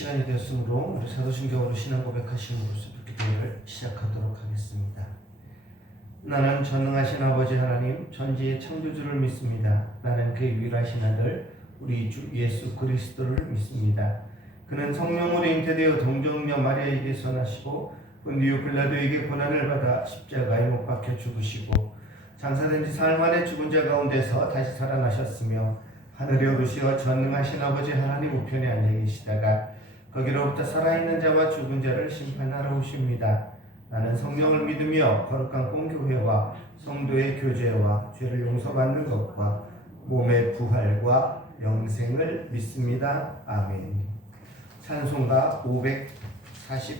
시간이 되었으므로 우리 사도신경으로 신앙 고백하심으로써 기도를 시작하도록 하겠습니다. 나는 전능하신 아버지 하나님 전지의 창조주를 믿습니다. 나는 그의 유일하신 아들 우리 주 예수 그리스도를 믿습니다. 그는 성령으로 잉태되어 동정녀 마리아에게서 나시고 본디오 빌라도에게 고난을 받아 십자가에 못 박혀 죽으시고 장사된 지 사흘 만에 죽은 자 가운데서 다시 살아나셨으며 하늘에 오르시어 전능하신 아버지 하나님 우편에 앉아 계시다가 거기로부터 살아있는 자와 죽은 자를 심판하러 오십니다. 나는 성령을 믿으며 거룩한 공교회와 성도의 교제와 죄를 용서받는 것과 몸의 부활과 영생을 믿습니다. 아멘. 찬송가 545장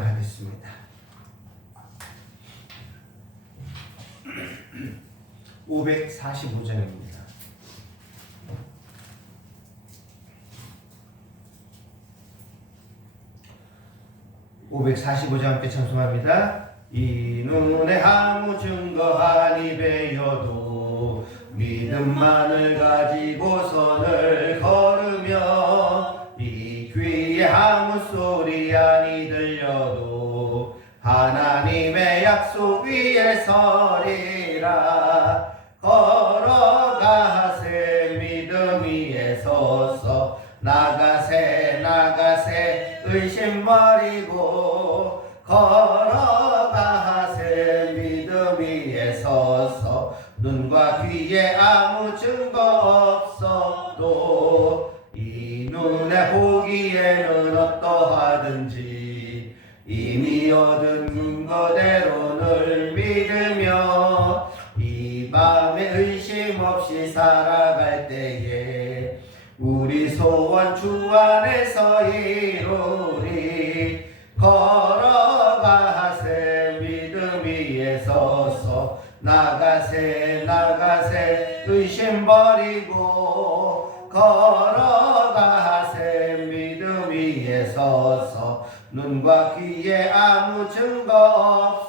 하겠습니다. 545장입니다. 545장 함께 찬송합니다. 이 눈에 아무 증거 아니 배여도 믿음만을 가지고 선을 걸으며 이 귀에 아무 소리 아니 들려도 하나님의 약속 위에 서리라. 걸어가세 믿음 위에 서서 나가세 나가세 의심 버리고 걸어가세 믿음 위에 서서 눈과 귀에 아무 증거 없어도 이 눈에 보기에는 어떠하든지 이미 얻은 근거대로 늘 믿으며 이 밤에 의심 없이 살아갈 때에 우리 소원 주 안에서 이루리. 걸어가세 믿음 위에 서서 나가세 나가세 의심 버리고 걸어가세 믿음 위에 서서 눈과 귀에 아무 증거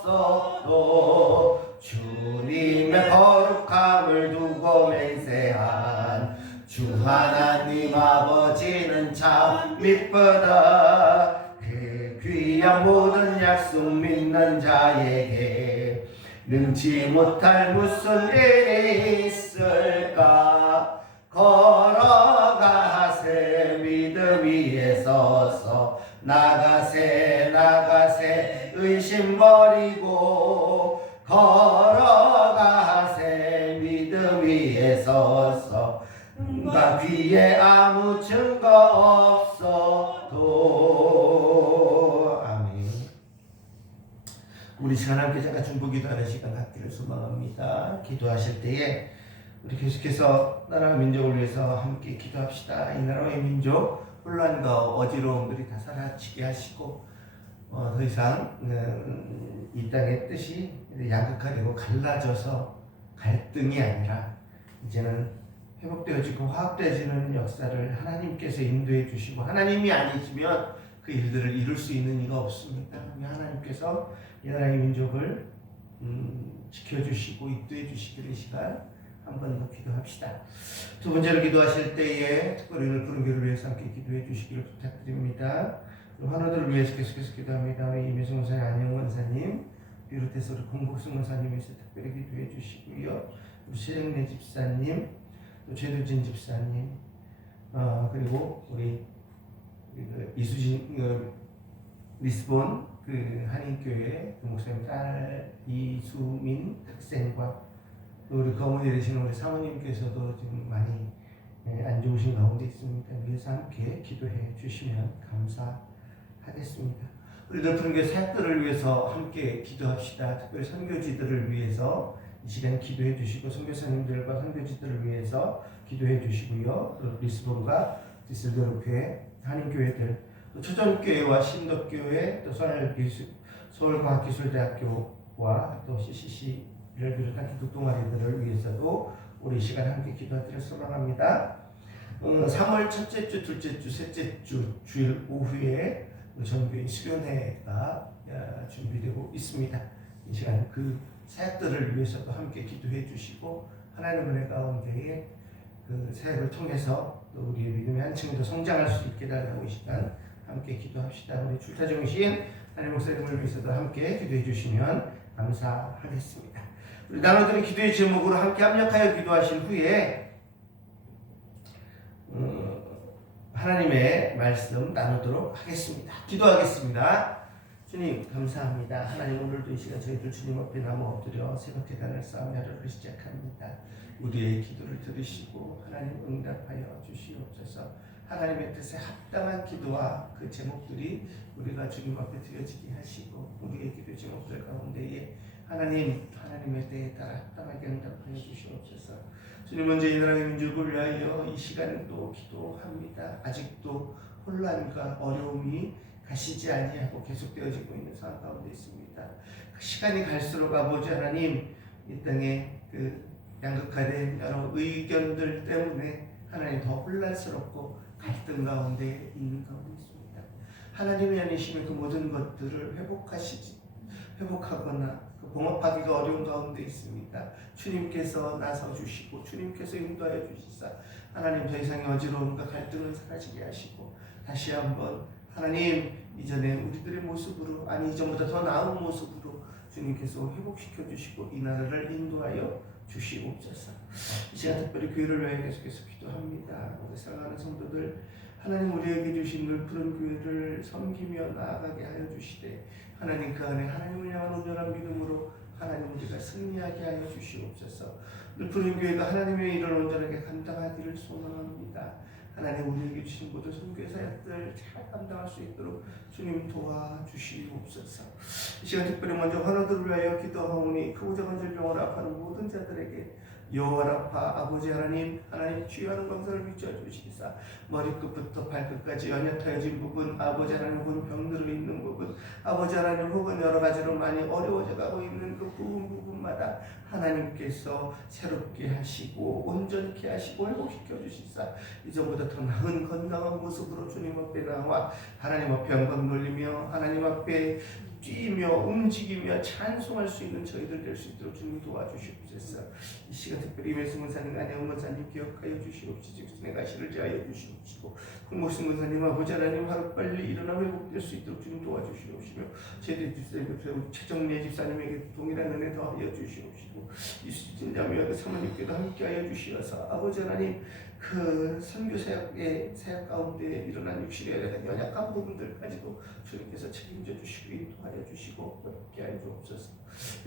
없어도 주님의 거룩함을 두고 맹세한 주 하나님 아버지는 참 미쁘다. 그 귀한 모든 약속 믿는 자에게 능치 못할 무슨 일이 있을까. 걸어가세 믿음 위에 서서 나가세 나가세 의심 버리고 걸어가세 믿음 위에 서서 나 귀에 아무 증거 없어도. 아멘. 우리 시간 함께 잠깐 중보기도하는 시간 갖기를 소망합니다. 기도하실 때에 우리 계속해서 나라와 민족을 위해서 함께 기도합시다. 이 나라의 민족 혼란과 어지러움들이 다 사라지게 하시고 더 이상 이 땅의 뜻이 양극화되고 갈라져서 갈등이 아니라 이제는 회복되어지고 화합되어지는 역사를 하나님께서 인도해 주시고 하나님이 아니시면 그 일들을 이룰 수 있는 이가 없습니다. 하나님께서 이 나라의 민족을 지켜주시고 인도해 주시기를 이 시간 한 번 더 기도합시다. 두 번째로 기도하실 때에 특별히 오늘 푸른 교회를 위해서 함께 기도해 주시기를 부탁드립니다. 환우들을 위해서 계속해서 기도합니다. 우리 이미승 원사님, 안영 원사님 비롯해서 우리 공복승 원사님 위해서 특별히 기도해 주시고요. 우리 최정래 집사님, 또 최두진 집사님, 그리고 우리 이수진 리스본 그 한인교회 그 목사님 딸 이수민 학생과 또 우리 거문이 되시는 우리 사모님께서도 지금 많이 안 좋으신 가운데 있습니다. 위해서 함께 기도해 주시면 감사하겠습니다. 우리 높은 교회 사역들을 위해서 함께 기도합시다. 특별히 선교지들을 위해서 이 시간 기도해 주시고 선교사님들과 선교지들을 위해서 기도해 주시고요. 또 리스본과 디슬도르프의 한인교회들, 또 초전교회와 신덕교회, 또 서울과학기술대학교와 또 CCC를 비롯한 기독동아리들을 위해서도 우리 이 시간 함께 기도하기를 소망합니다. 3월 첫째 주, 둘째 주, 셋째 주 주일 오후에 전교인 수련회가 준비되고 있습니다. 이 시간 그 사역들을 위해서도 함께 기도해 주시고 하나님의 은혜 가운데에 그 사역을 통해서 또 우리의 믿음의 한층 더 성장할 수 있게 달라고 이 시간 함께 기도합시다. 우리 출타 중이신 하나님 목사님을 위해서도 함께 기도해 주시면 감사하겠습니다. 우리 나눠드린 기도의 제목으로 함께 합력하여 기도하신 후에 하나님의 말씀 나누도록 하겠습니다. 기도하겠습니다. 주님 감사합니다. 하나님 오늘도 이 시간 저희들 주님 앞에 나무 엎드려 새벽 계단을 쌓으며 하루를 시작합니다. 우리의 기도를 들으시고 하나님 응답하여 주시옵소서. 하나님의 뜻에 합당한 기도와 그 제목들이 우리가 주님 앞에 드려지게 하시고 우리의 기도 제목들 가운데에 하나님의 때에 따라 합당하게 응답하여 주시옵소서. 주님 먼저 이 나라의 민족을 위하여 이 시간도 기도합니다. 아직도 혼란과 어려움이 가시지 아니하고 계속되어지고 있는 상황 가운데 있습니다. 그 시간이 갈수록 아버지 하나님 이 땅에 그 양극화된 여러 의견들 때문에 하나님 더 혼란스럽고 갈등 가운데 있는 가운데 있습니다. 하나님이 아니시면 그 모든 것들을 회복하거나 그 봉합하기가 어려운 가운데 있습니다. 주님께서 나서 주시고 주님께서 인도하여 주시사 하나님 더 이상의 어지러움과 갈등을 사라지게 하시고 다시 한번 하나님 이전에 우리들의 모습으로 이전보다 더 나은 모습으로 주님께서 회복시켜 주시고 이 나라를 인도하여 주시옵소서. 이 시간 특별히 교회를 위해 계속해서 기도합니다. 우리 사랑하는 성도들 하나님 우리에게 주신 푸른 교회를 섬기며 나아가게 하여 주시되 하나님 그 안에 하나님을 향한 온전한 믿음으로 하나님 우리가 승리하게 하여 주시옵소서. 푸른 교회가 하나님의 일을 온전하게 감당하기를 소망합니다. 하나님 우리에게 주신 모든 선교 사역들 잘 감당할 수 있도록 주님 도와주시옵소서. 이 시간 특별히 먼저 환우들을 위하여 기도하오니 크고작은 질병으로 아파하는 모든 자들에게 여호와라파 아버지 하나님 치유하는 광선을 비춰주시사 머리끝부터 발끝까지 연약하여진 부분 아버지 하나님 혹은 병들어 있는 부분 아버지 하나님 혹은 여러 가지로 많이 어려워져 가고 있는 그 부분마다 하나님께서 새롭게 하시고 온전케 하시고 회복시켜 주시사 이전보다 더 나은 건강한 모습으로 주님 앞에 나와 하나님 앞에 영광 돌리며 하나님 앞에 뛰며 움직이며 찬송할 수 있는 저희들 될 수 있도록 주님 도와주시옵소서. 이 시간 특별히 임혜수 문사님, 안혜원 문사님 기억하여 주시옵시고 직순의 가시를 제하여 주시옵시고 홍목순 문사님 아버지 하나님 하루빨리 일어나 회복될 수 있도록 주님 도와주시옵시며 제대 집사님 최정래 집사님에게 동일한 은혜 더하여 주시옵시고 이수진 자매와 그 사모님께도 함께하여 주시어서 아버지 하나님 그 선교 사역의 사역 가운데 일어난 육신의 연약한 부분들까지도 주님께서 책임져 주시고 인도하여 주시고 함께하여 주옵소서.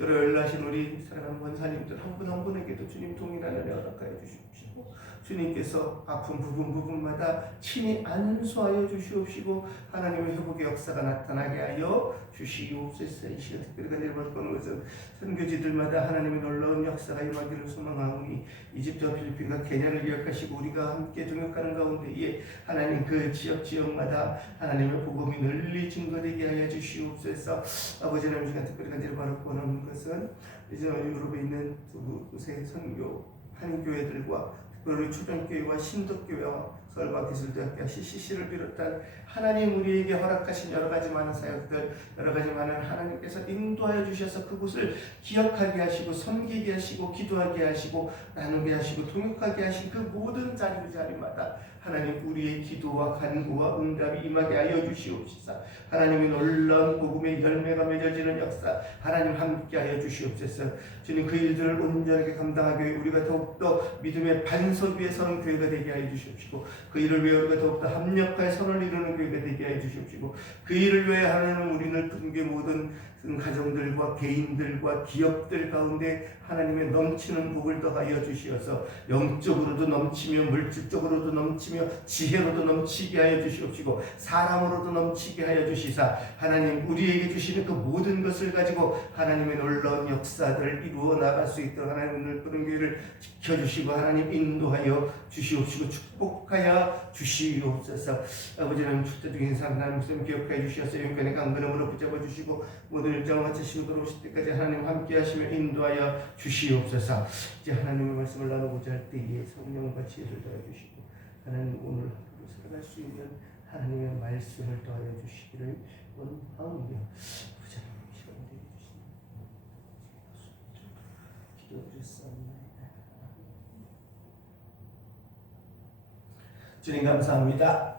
여러 연락하신 우리 사랑하는 권사님들 한 분 한 분에게도 주님 동일한 은혜 허락하여 주시옵시고 주님께서 아픈 부분마다 친히 안수하여 주시옵시고 하나님의 회복의 역사가 나타나게 하여 주시옵소서. 이 시간 특별히 간절히 바라는 것은 선교지들마다 하나님의 놀라운 역사가 임하기를 소망하오니 이집트와 필리핀과 케냐를 기억하시고 우리가 함께 동역하는 가운데에 하나님 그 지역마다 하나님의 복음이 널리 증거되게 하여 주시옵소서. 아버지 하나님 시간 특별히 간절히 바라는 것은 이제 유럽에 있는 두 곳의 선교 한인교회들과 특별히 초전교회와 신덕교회와 서울바기술대학교 CCC를 비롯한 하나님 우리에게 허락하신 여러 가지 많은 사역들 여러 가지 많은 하나님께서 인도하여 주셔서 그곳을 기억하게 하시고 섬기게 하시고 기도하게 하시고 나누게 하시고 통역하게 하신 그 모든 자리마다 하나님 우리의 기도와 간구와 응답이 임하게 하여 주시옵소서. 하나님의 놀라운 복음의 열매가 맺어지는 역사 하나님 함께 하여 주시옵소서. 주님 그 일들을 온전하게 감당하기 위해 우리가 더욱더 믿음의 반석 위에 서는 교회가 되게 하여 주시옵시고 그 일을 위해 우리가 더욱더 합력하여 선을 이루는 교회가 되게 하여 주시옵시고 그 일을 위해 하나님 우리는 푸른교회 모든 가정들과 개인들과 기업들 가운데 하나님의 넘치는 복을 더하여 주시어서 영적으로도 넘치며 물질적으로도 넘치며 지혜로도 넘치게 하여 주시옵시고 사람으로도 넘치게 하여 주시사 하나님 우리에게 주시는 그 모든 것을 가지고 하나님의 놀라운 역사들을 이루어 나갈 수 있도록 하나님 오늘 푸른 교회를 지켜주시고 하나님 인도하여 주시옵시고 축복하여 주시옵소서. 아버지 하나님 출타 중인 사람 하나님 목사님 기억하여 주시어서 영변의 강건함으로 붙잡아 주시고 모든 일정을 마치시고 돌아오실 때까지 하나님 함께 하시며 인도하여 주시옵소서. 이제 하나님의 말씀을 나누고자 할 때에 성령과 지혜를 더해 주시고 하나님 오늘 하루 살아갈 수 있는 하나님의 말씀을 더하여 주시기를 원하오며 아버지 하나님 시간 되게 주시옵소서. 기도드렸사옵나이다. 주님 감사합니다.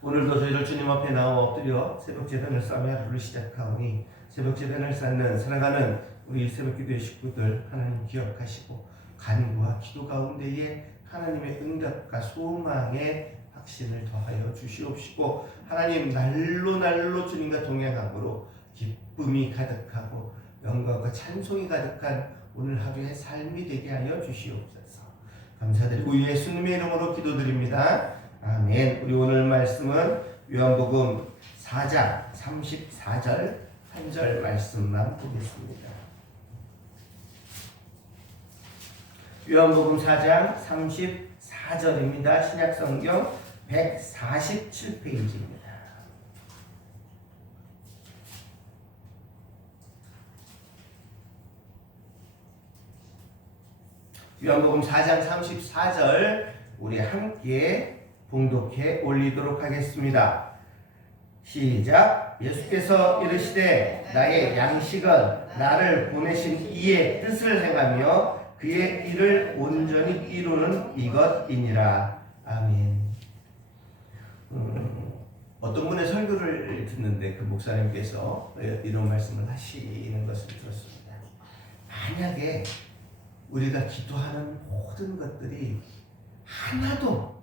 오늘도 저희를 주님 앞에 나와 엎드려 새벽 제단을 쌓며 하루를 시작하오니 새벽 제단을 쌓는 살아가는 우리 새벽 기도의 식구들 하나님 기억하시고 간구와 기도 가운데에 하나님의 응답과 소망의 확신을 더하여 주시옵시고 하나님 날로 주님과 동행함으로 기쁨이 가득하고 영광과 찬송이 가득한 오늘 하루의 삶이 되게 하여 주시옵소서. 감사드리고 예수님의 이름으로 기도드립니다. 아멘. 우리 오늘 말씀은 요한복음 4장 34절 1절 말씀만 보겠습니다. 요한복음 4장 34절입니다. 신약성경 147페이지입니다. 요한복음 4장 34절 우리 함께 봉독해 올리도록 하겠습니다. 시작. 예수께서 이르시되 나의 양식은 나를 보내신 이의 뜻을 행하며 그의 일을 온전히 이루는 이것이니라. 아멘. 어떤 분의 설교를 듣는데 그 목사님께서 이런 말씀을 하시는 것을 들었습니다. 만약에 우리가 기도하는 모든 것들이 하나도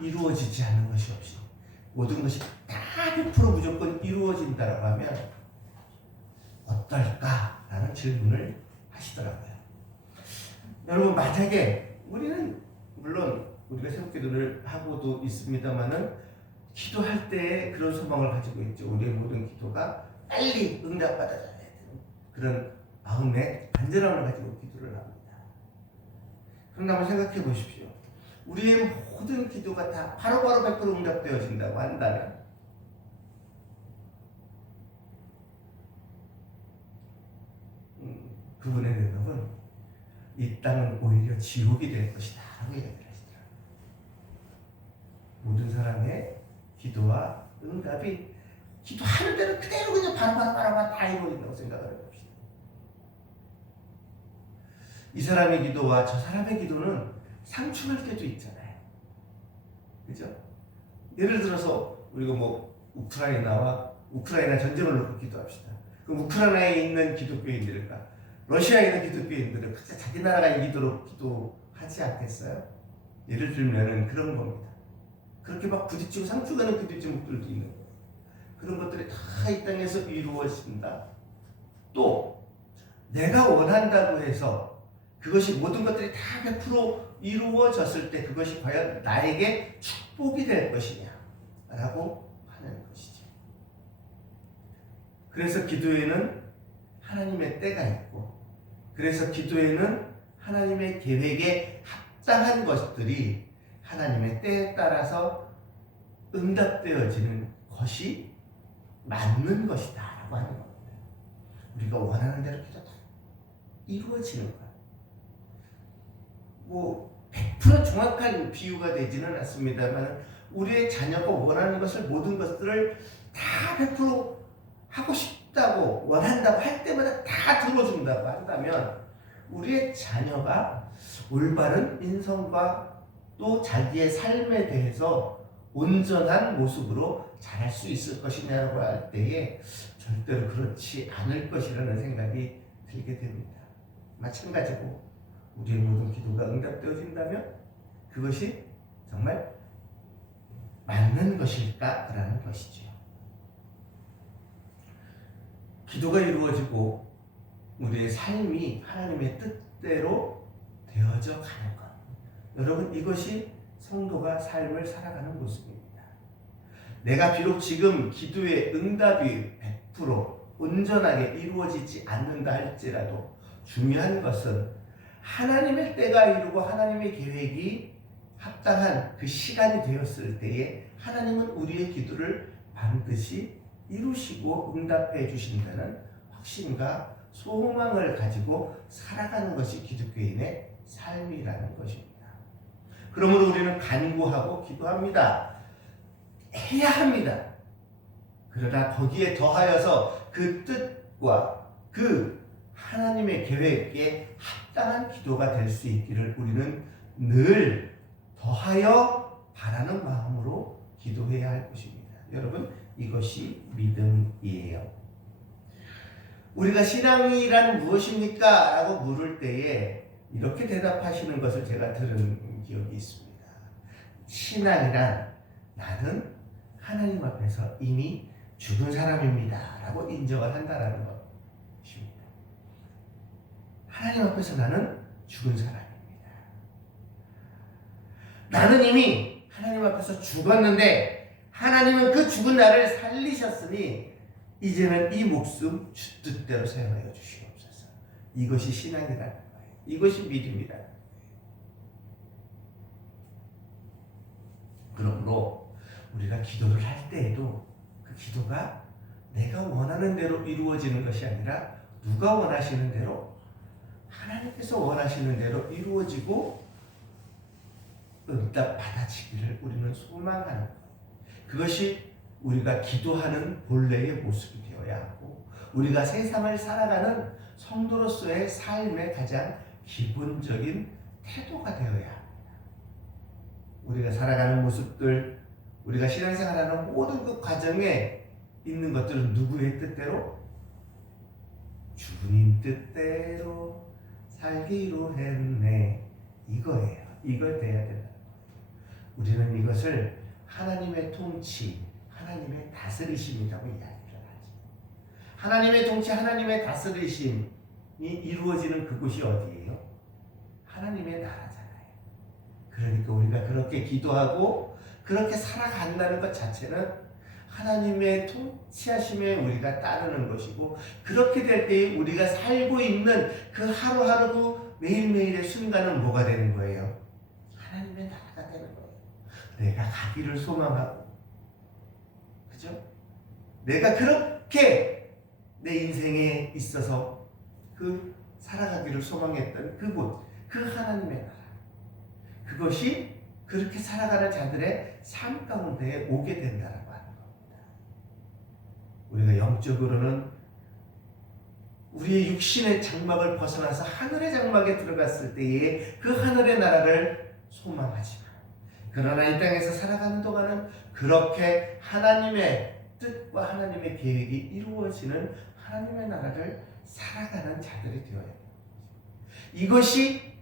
이루어지지 않는 것이 없이 모든 것이 다 100% 무조건 이루어진다고 하면 어떨까라는 질문을 하시더라고요. 여러분, 만약에 우리는 물론 우리가 새벽 기도를 하고도 있습니다만은 기도할 때 그런 소망을 가지고 있죠. 우리의 모든 기도가 빨리 응답받아야 되는 그런 마음의 간절함을 가지고 기도를 합니다. 그런데 한번 생각해 보십시오. 우리의 모든 기도가 다 바로바로 100% 응답되어진다고 한다면 그분의 대답은 이 땅은 오히려 지옥이 될 것이다 라고 얘기를 하시더라고요. 모든 사람의 기도와 응답이 기도하는 대로 그대로 그냥 바로바로 다 이루어진다고 생각을 해봅시다. 이 사람의 기도와 저 사람의 기도는 상충할 때도 있잖아요. 그죠? 예를 들어서 우리가 우크라이나 전쟁을 놓고 기도합시다. 그럼 우크라이나에 있는 기독교인들과 러시아에 있는 기독교인들은 각자 자기 나라가 이기도록 기도하지 않겠어요? 예를 들면은 그런 겁니다. 그렇게 막 부딪히고 상충하는 기도 제목들도 있는 거예요. 그런 것들이 다 이 땅에서 이루어진다. 또 내가 원한다고 해서 그것이 모든 것들이 다 100% 이루어졌을 때 그것이 과연 나에게 축복이 될 것이냐 라고 하는 것이죠. 그래서 기도에는 하나님의 때가 있고, 그래서 기도에는 하나님의 계획에 합당한 것들이 하나님의 때에 따라서 응답되어지는 것이 맞는 것이다 라고 하는 겁니다. 우리가 원하는 대로 기도다 이루어지는 것. 100% 정확한 비유가 되지는 않습니다만 우리의 자녀가 원하는 것을 모든 것들을 다 100% 하고 싶다고 원한다고 할 때마다 다 들어준다고 한다면 우리의 자녀가 올바른 인성과 또 자기의 삶에 대해서 온전한 모습으로 자랄 수 있을 것이냐고 할 때에 절대로 그렇지 않을 것이라는 생각이 들게 됩니다. 마찬가지고 우리의 모든 기도가 응답되어진다면 그것이 정말 맞는 것일까라는 것이죠. 기도가 이루어지고 우리의 삶이 하나님의 뜻대로 되어져 가는 것. 여러분, 이것이 성도가 삶을 살아가는 모습입니다. 내가 비록 지금 기도의 응답이 100% 온전하게 이루어지지 않는다 할지라도 중요한 것은 하나님의 때가 이루고 하나님의 계획이 합당한 그 시간이 되었을 때에 하나님은 우리의 기도를 반드시 이루시고 응답해 주신다는 확신과 소망을 가지고 살아가는 것이 기독교인의 삶이라는 것입니다. 그러므로 우리는 간구하고 기도합니다. 해야 합니다. 그러나 거기에 더하여서 그 뜻과 그 하나님의 계획에 합당한 기도가 될 수 있기를 우리는 늘 더하여 바라는 마음으로 기도해야 할 것입니다. 여러분, 이것이 믿음이에요. 우리가 신앙이란 무엇입니까? 라고 물을 때에 이렇게 대답하시는 것을 제가 들은 기억이 있습니다. 신앙이란 나는 하나님 앞에서 이미 죽은 사람입니다. 라고 인정을 한다라는 것입니다. 하나님 앞에서 나는 죽은 사람입니다. 나는 이미 하나님 앞에서 죽었는데 하나님은 그 죽은 나를 살리셨으니 이제는 이 목숨 주 뜻대로 사용하여 주시옵소서. 이것이 신앙이라는 거예요. 이것이 믿음이라는 거예요. 그러므로 우리가 기도를 할 때에도 그 기도가 내가 원하는 대로 이루어지는 것이 아니라 누가 원하시는 대로, 하나님께서 원하시는 대로 이루어지고 응답 받아지기를 우리는 소망하는 거예요. 그것이 우리가 기도하는 본래의 모습이 되어야 하고 우리가 세상을 살아가는 성도로서의 삶의 가장 기본적인 태도가 되어야 합니다. 우리가 살아가는 모습들, 우리가 신앙생활하는 모든 그 과정에 있는 것들은 누구의 뜻대로? 주님 뜻대로 살기로 했네. 이거예요. 이걸 돼야 된다. 우리는 이것을 하나님의 통치, 하나님의 다스리심이라고 이야기를 하지. 하나님의 통치, 하나님의 다스리심이 이루어지는 그곳이 어디예요? 하나님의 나라잖아요. 그러니까 우리가 그렇게 기도하고 그렇게 살아간다는 것 자체는 하나님의 통치하심에 우리가 따르는 것이고, 그렇게 될 때 우리가 살고 있는 그 하루하루 그 매일매일의 순간은 뭐가 되는 거예요? 하나님의 나라가 되는 거예요. 내가 가기를 소망하고, 그죠? 내가 그렇게 내 인생에 있어서 그 살아가기를 소망했던 그곳, 그 하나님의 나라, 그것이 그렇게 살아가는 자들의 삶 가운데에 오게 된다라고 하는 겁니다. 우리가 영적으로는 우리의 육신의 장막을 벗어나서 하늘의 장막에 들어갔을 때에 그 하늘의 나라를 소망하지만, 그러나 이 땅에서 살아가는 동안은 그렇게 하나님의 뜻과 하나님의 계획이 이루어지는 하나님의 나라를 살아가는 자들이 되어야 합니다. 이것이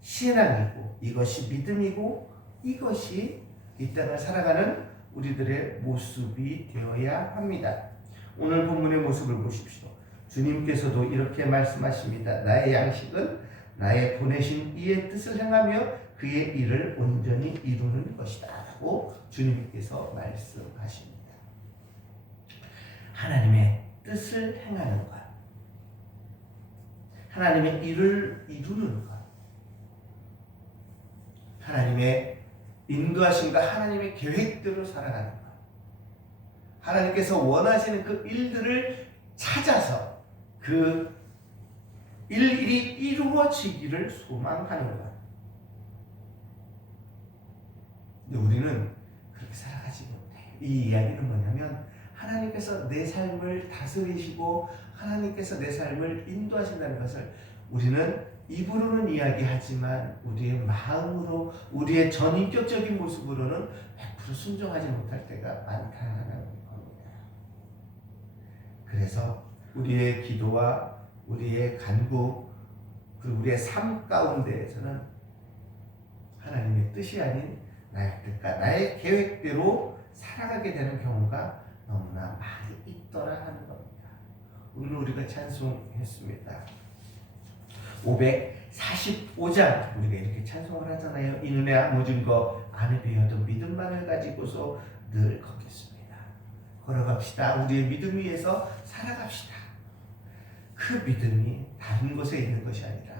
신앙이고, 이것이 믿음이고, 이것이 이 땅을 살아가는 우리들의 모습이 되어야 합니다. 오늘 본문의 모습을 보십시오. 주님께서도 이렇게 말씀하십니다. 나의 양식은 나의 보내신 이의 뜻을 행하며 그의 일을 온전히 이루는 것이다 라고 주님께서 말씀하십니다. 하나님의 뜻을 행하는 것, 하나님의 일을 이루는 것, 하나님의 인도하심과 하나님의 계획대로 살아가는 것, 하나님께서 원하시는 그 일들을 찾아서 그 일이 이루어지기를 소망하는 것. 근데 우리는 그렇게 살아가지 못해요. 이 이야기는 뭐냐면 하나님께서 내 삶을 다스리시고 하나님께서 내 삶을 인도하신다는 것을 우리는 입으로는 이야기하지만 우리의 마음으로, 우리의 전인격적인 모습으로는 100% 순종하지 못할 때가 많다는 겁니다. 그래서 우리의 기도와 우리의 간구, 그리고 우리의 삶 가운데에서는 하나님의 뜻이 아닌 나의 뜻과 나의 계획대로 살아가게 되는 경우가 너무나 많이 있더라 하는 겁니다. 오늘 우리가 찬송했습니다. 545장 우리가 이렇게 찬송을 하잖아요. 이 눈에 못 준 거 안에 비어도 믿음만을 가지고서 늘 걷겠습니다. 걸어갑시다. 우리의 믿음 위에서 살아갑시다. 그 믿음이 다른 곳에 있는 것이 아니라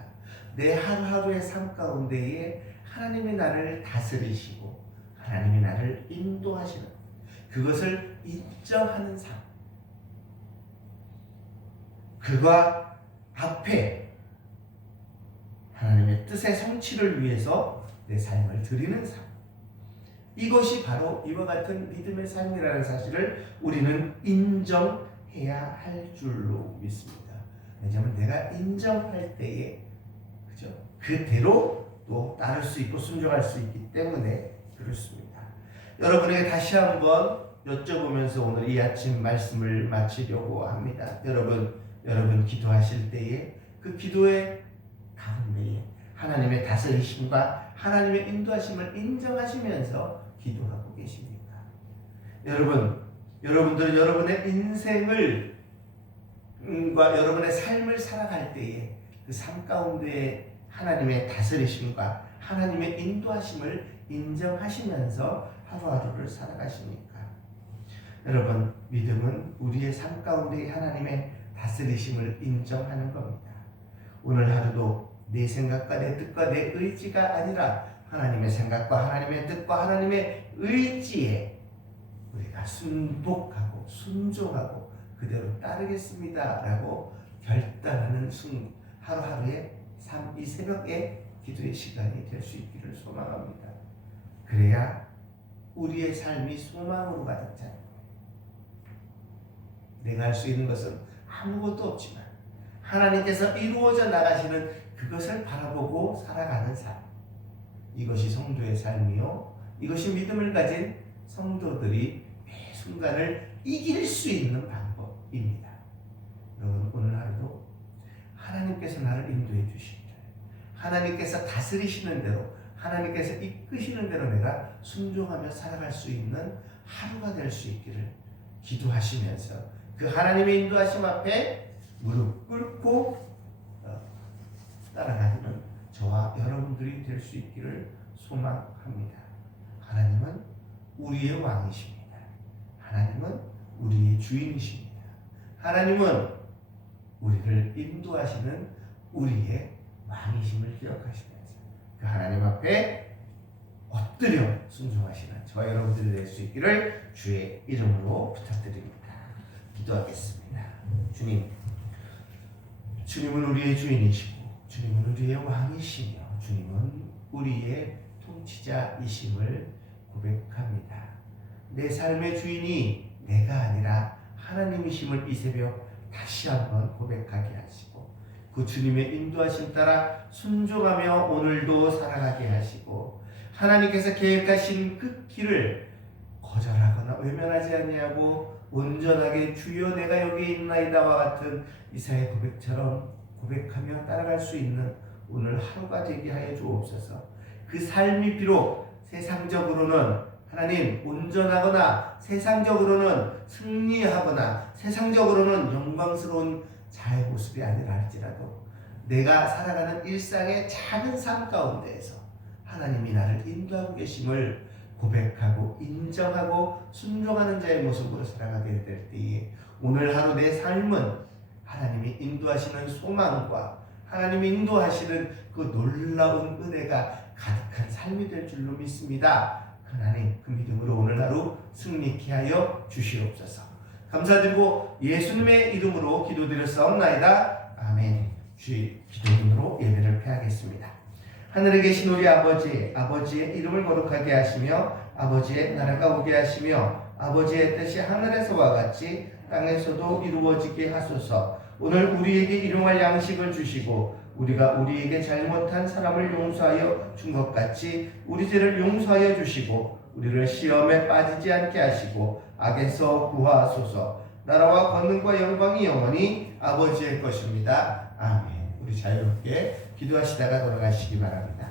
내 하루하루의 삶 가운데에 하나님이 나를 다스리시고 하나님이 나를 인도하시는 그것을 인정하는 삶, 그가 앞에 하나님의 뜻의 성취를 위해서 내 삶을 드리는 삶, 이것이 바로 이와 같은 믿음의 삶이라는 사실을 우리는 인정해야 할 줄로 믿습니다. 왜냐하면 내가 인정할 때에 그죠? 그대로 또 따를 수 있고 순종할 수 있기 때문에 그렇습니다. 여러분에게 다시 한번 여쭤보면서 오늘 이 아침 말씀을 마치려고 합니다. 여러분 기도하실 때에 그 기도의 가운데에 하나님의 다스리심과 하나님의 인도하심을 인정하시면서 기도하고 계십니까? 여러분들은 여러분의 인생을 여러분의 삶을 살아갈 때에 그 삶 가운데 하나님의 다스리심과 하나님의 인도하심을 인정하시면서 하루하루를 살아가십니까? 여러분, 믿음은 우리의 삶 가운데 하나님의 다스리심을 인정하는 겁니다. 오늘 하루도 내 생각과 내 뜻과 내 의지가 아니라 하나님의 생각과 하나님의 뜻과 하나님의 의지에 우리가 순복하고 순종하고 그대로 따르겠습니다 라고 결단하는 하루하루의 이 새벽의 기도의 시간이 될 수 있기를 소망합니다. 그래야 우리의 삶이 소망으로 가득 차는 거예요. 내가 할 수 있는 것은 아무것도 없지만 하나님께서 이루어져 나가시는 그것을 바라보고 살아가는 삶, 이것이 성도의 삶이요, 이것이 믿음을 가진 성도들이 매 순간을 이길 수 있는 방법입니다. 여러분, 오늘 하루도 하나님께서 나를 인도해 주시기를, 하나님께서 다스리시는 대로, 하나님께서 이끄시는 대로 내가 순종하며 살아갈 수 있는 하루가 될 수 있기를 기도하시면서 그 하나님의 인도하심 앞에 무릎 꿇고 따라가는 저와 여러분들이 될 수 있기를 소망합니다. 하나님은 우리의 왕이십니다. 하나님은 우리의 주인이십니다. 하나님은 우리를 인도하시는 우리의 왕이심을 기억하시면서 그 하나님 앞에 엎드려 순종하시는 저와 여러분들이 될 수 있기를 주의 이름으로 부탁드립니다. 기도하겠습니다. 주님은 우리의 주인이시고 주님은 우리의 왕이시며 주님은 우리의 통치자이심을 고백합니다. 내 삶의 주인이 내가 아니라 하나님이심을 이 새벽 다시 한번 고백하게 하시고 그 주님의 인도하심 따라 순종하며 오늘도 살아가게 하시고 하나님께서 계획하신 그 길을 거절하거나 외면하지 아니하고 온전하게 주여 내가 여기 있나이다와 같은 이사의 고백처럼 고백하며 따라갈 수 있는 오늘 하루가 되게 하여 주옵소서. 그 삶이 비록 세상적으로는 하나님 온전하거나 세상적으로는 승리하거나 세상적으로는 영광스러운 자의 모습이 아니라 할지라도 내가 살아가는 일상의 작은 삶 가운데에서 하나님이 나를 인도하고 계심을 고백하고 인정하고 순종하는 자의 모습으로 살아가게 될 때에 오늘 하루 내 삶은 하나님이 인도하시는 소망과 하나님이 인도하시는 그 놀라운 은혜가 가득한 삶이 될 줄로 믿습니다. 하나님, 그 믿음으로 오늘 하루 승리케 하여 주시옵소서. 감사드리고 예수님의 이름으로 기도드렸사옵나이다. 아멘. 주의 기도문으로 예배를 폐하겠습니다. 하늘에 계신 우리 아버지의 이름을 거룩하게 하시며 아버지의 나라가 오게 하시며 아버지의 뜻이 하늘에서와 같이 땅에서도 이루어지게 하소서. 오늘 우리에게 일용할 양식을 주시고 우리가 우리에게 잘못한 사람을 용서하여 준 것 같이 우리 죄를 용서하여 주시고 우리를 시험에 빠지지 않게 하시고 악에서 구하소서. 나라와 권능과 영광이 영원히 아버지의 것입니다. 아멘. 우리 자유롭게 기도하시다가 돌아가시기 바랍니다.